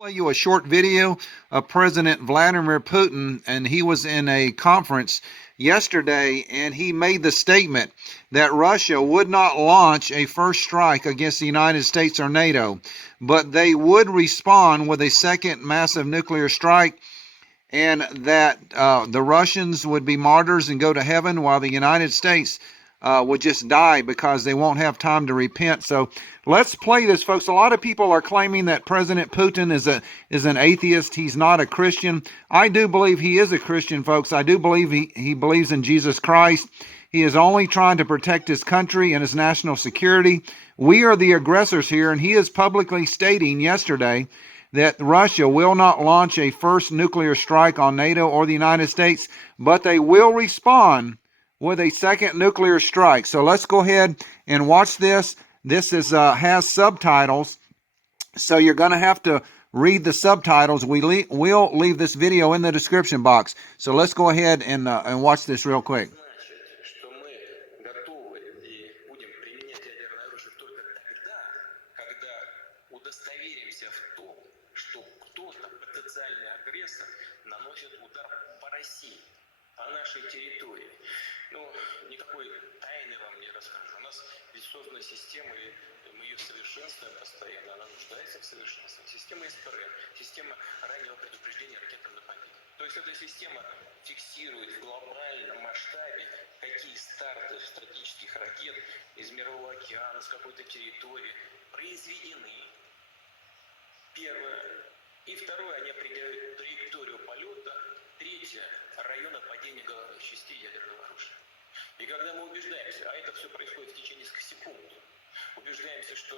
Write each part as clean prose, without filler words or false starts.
Play you a short video of President Vladimir Putin, and he was in a conference yesterday, and he made the statement that Russia would not launch a first strike against the United States or NATO, but they would respond with a second massive nuclear strike, and that the Russians would be martyrs and go to heaven, while the United States would just die because they won't have time to repent. So let's play this, folks. A lot of people are claiming that President Putin is an atheist. He's not a Christian. I do believe he is a Christian, folks. I do believe he believes in Jesus Christ. He is only trying to protect his country and his national security. We are the aggressors here, and he is publicly stating yesterday that Russia will not launch a first nuclear strike on NATO or the United States, but they will respond with a second nuclear strike. So let's go ahead and watch this. This is has subtitles, so you're going to have to read the subtitles. We'll leave this video in the description box. So let's go ahead and watch this real quick. Удостоверимся в том, что кто-то, потенциальный агрессор, наносит удар по России, по нашей территории. Ну, никакой тайны вам не расскажу. У нас ведь создана система, и мы ее совершенствуем постоянно, она нуждается в совершенствовании. Система СПР, система раннего предупреждения ракетным нападением. То есть эта система фиксирует в глобальном масштабе, какие старты стратегических ракет из Мирового океана, с какой-то территории произведены. Первое. И второе, они определяют траекторию полета. Третье, района падения головных частей ядерного оружия. И когда мы убеждаемся, а это все происходит в течение нескольких секунд, убеждаемся, что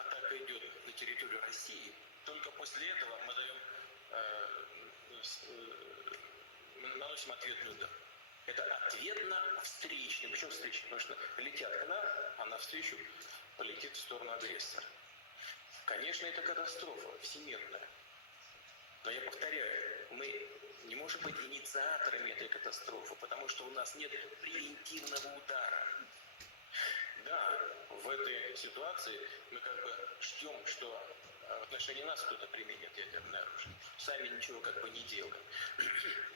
атака идет на территорию России, только после этого мы наносим ответный удар. Это ответно-встречный. Почему встречный? Потому что летят к нам, а навстречу полетит в сторону агрессора. Конечно, это катастрофа всемирная. Но я повторяю, мы не можем быть инициаторами этой катастрофы, потому что у нас нет превентивного удара. Да, в этой ситуации мы как бы ждем, что в отношении нас кто-то применит ядерное оружие. Сами ничего как бы не делаем.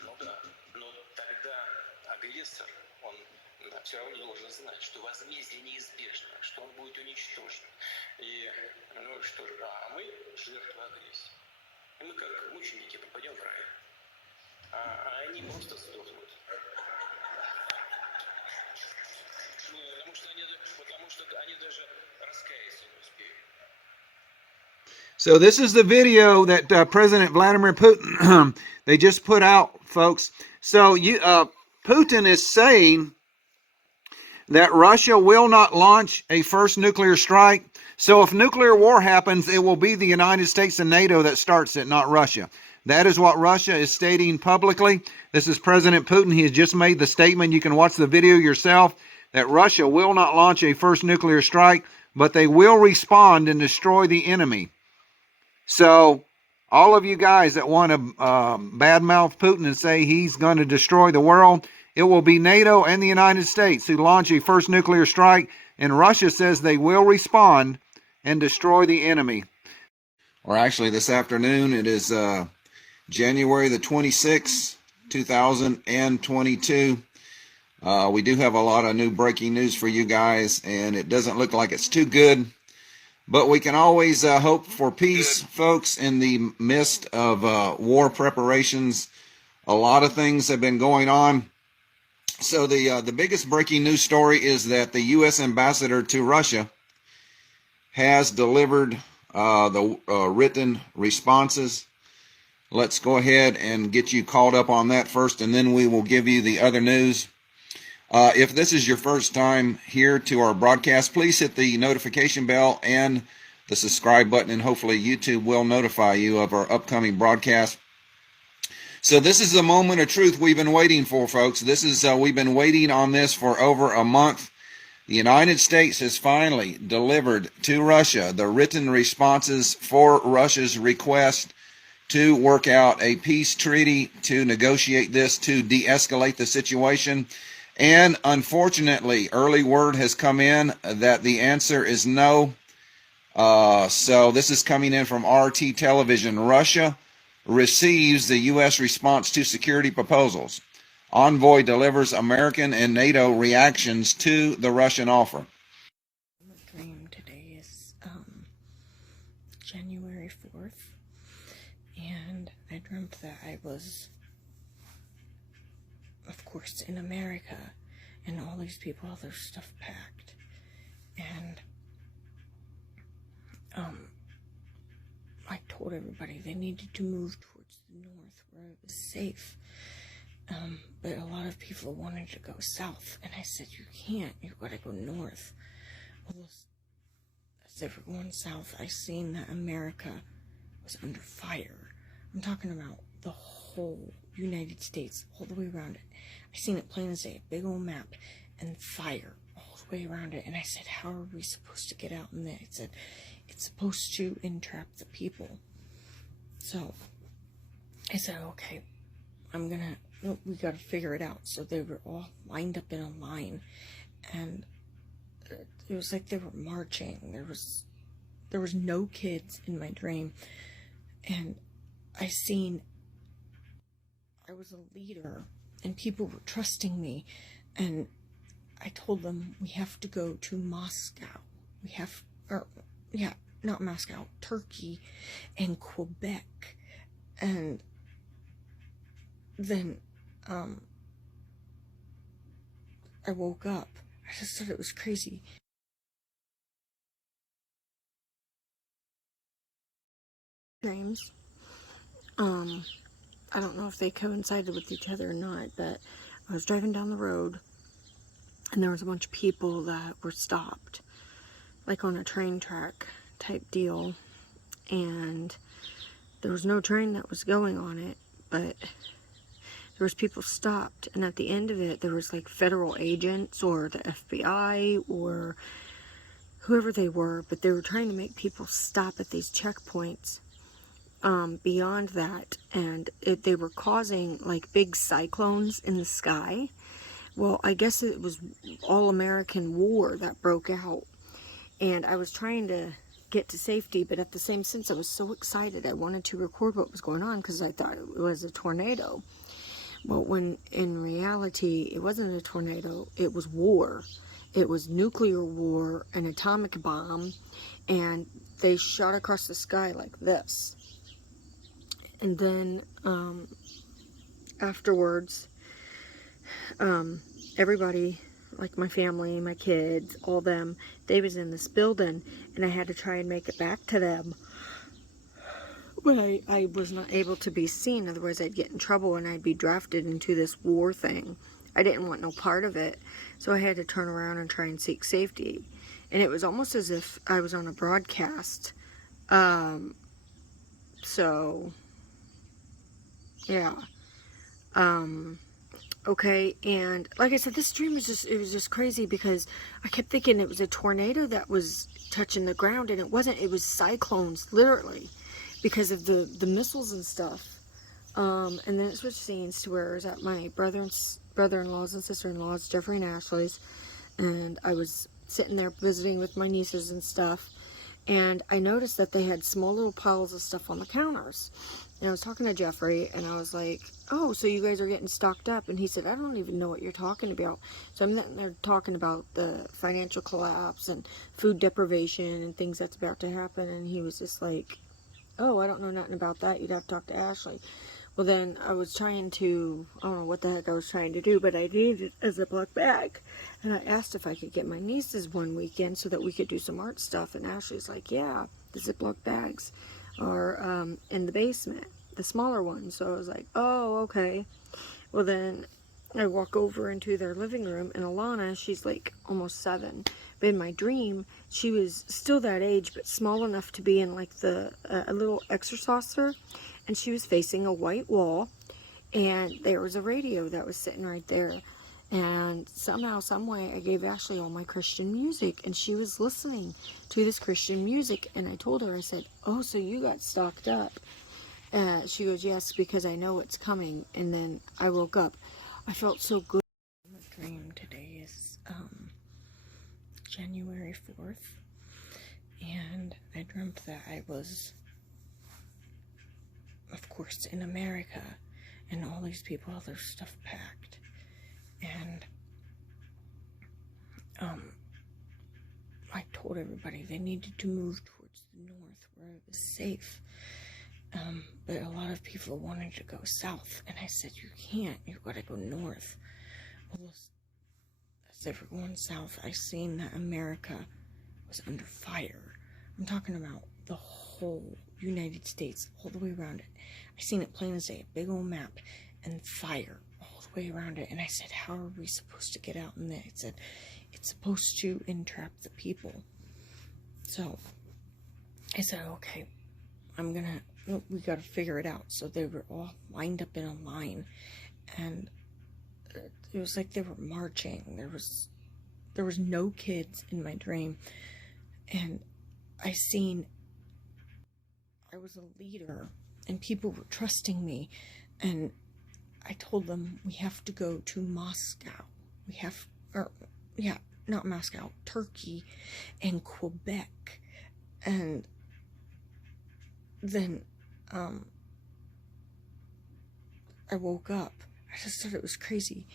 Ну да, но тогда агрессор, он все равно должен знать, что возмездие неизбежно, что он будет уничтожен. И, ну что же, а мы жертвы агрессии. И мы как мученики попадем в рай. А они просто сдохнут. Ну, потому что они даже раскаяться не успеют. So this is the video that President Vladimir Putin they just put out, folks. So Putin is saying that Russia will not launch a first nuclear strike. So if nuclear war happens, it will be the United States and NATO that starts it, not Russia. That is what Russia is stating publicly. This is President Putin. He has just made the statement. You can watch the video yourself, that Russia will not launch a first nuclear strike, but they will respond and destroy the enemy. So all of you guys that want to badmouth Putin and say he's going to destroy the world, it will be NATO and the United States who launch a first nuclear strike, and Russia says they will respond and destroy the enemy. Or actually, this afternoon, it is January the 26th, 2022. We do have a lot of new breaking news for you guys, and it doesn't look like it's too good. But we can always hope for peace, folks, in the midst of war preparations. A lot of things have been going on. So the biggest breaking news story is that the U.S. ambassador to Russia has delivered the written responses. Let's go ahead and get you caught up on that first, and then we will give you the other news. If this is your first time here to our broadcast, please hit the notification bell and the subscribe button, and hopefully YouTube will notify you of our upcoming broadcast. So this is the moment of truth we've been waiting for, folks. This is we've been waiting on this for over a month. The United States has finally delivered to Russia the written responses for Russia's request to work out a peace treaty, to negotiate this, to de-escalate the situation. And unfortunately, early word has come in that the answer is no. So this is coming in from RT Television. Russia receives the U.S. response to security proposals. Envoy delivers American and NATO reactions to the Russian offer. My dream today is January 4th, and I dreamt that I was, of course, in America, and all these people had their stuff packed, and I told everybody they needed to move towards the north where it was safe, but a lot of people wanted to go south, and I said, you can't, you gotta go north. Well, as they were going south, I seen that America was under fire. I'm talking about the whole United States, all the way around it. I seen it plain as day, a big old map, and fire all the way around it. And I said, how are we supposed to get out? And they said, it's supposed to entrap the people. So I said, okay, we gotta figure it out. So they were all lined up in a line, and it was like they were marching. There was no kids in my dream, and I was a leader, and people were trusting me, and I told them we have to go to Moscow. Not Moscow, Turkey and Quebec. And then I woke up. I just thought it was crazy. Dreams. I don't know if they coincided with each other or not, but I was driving down the road, and there was a bunch of people that were stopped, like on a train track type deal, and there was no train that was going on it, but there was people stopped, and at the end of it, there was like federal agents or the FBI or whoever they were, but they were trying to make people stop at these checkpoints. Beyond that, and they were causing like big cyclones in the sky. Well, I guess it was all-American war that broke out, and I was trying to get to safety, but at the same sense, I was so excited. I wanted to record what was going on because I thought it was a tornado. Well, when in reality, it wasn't a tornado, it was war. It was nuclear war, an atomic bomb, and they shot across the sky like this. And then afterwards, everybody, like my family, my kids, all them, they was in this building, and I had to try and make it back to them. But I was not able to be seen, otherwise I'd get in trouble and I'd be drafted into this war thing. I didn't want no part of it, so I had to turn around and try and seek safety. And it was almost as if I was on a broadcast. So yeah. Okay, and like I said, this dream was just crazy because I kept thinking it was a tornado that was touching the ground, and it wasn't. It was cyclones, literally, because of the missiles and stuff. And then it switched scenes to where I was at my brother-in-law's and sister-in-law's, Jeffrey and Ashley's, and I was sitting there visiting with my nieces and stuff, and I noticed that they had small little piles of stuff on the counters. And I was talking to Jeffrey, and I was like, oh, so you guys are getting stocked up? And he said, I don't even know what you're talking about. So I'm sitting there talking about the financial collapse and food deprivation and things that's about to happen. And he was just like, oh, I don't know nothing about that. You'd have to talk to Ashley. Well, then I was trying to, I don't know what the heck I was trying to do, but I needed it as a Ziploc bag. And I asked if I could get my nieces one weekend so that we could do some art stuff. And Ashley's like, yeah, the Ziploc bags are in the basement, the smaller ones. So I was like, oh, okay. Well, then I walk over into their living room, and Alana, she's like almost 7. But in my dream, she was still that age, but small enough to be in like a little exerciser. And she was facing a white wall, and there was a radio that was sitting right there. And somehow, some way, I gave Ashley all my Christian music, and she was listening to this Christian music. And I told her, I said, oh, so you got stocked up. She goes, yes, because I know it's coming. And then I woke up. I felt so good. My dream today is January 4th, and that I was, of course, in America, and all these people had their stuff packed. And I told everybody they needed to move towards the north where it was safe. But a lot of people wanted to go south, and I said, you can't, you've got to go north. Well, as they were going south, I seen that America was under fire. I'm talking about the whole United States, all the way around it. I seen it plain as day, a big old map, and fire all the way around it. And I said, how are we supposed to get out? And they said, it's supposed to entrap the people. So I said, okay, we got to figure it out. So they were all lined up in a line, and it was like they were marching. There was no kids in my dream, and I was a leader, and people were trusting me, and I told them we have to go to Moscow. Not Moscow, Turkey and Quebec. And then I woke up. I just thought it was crazy.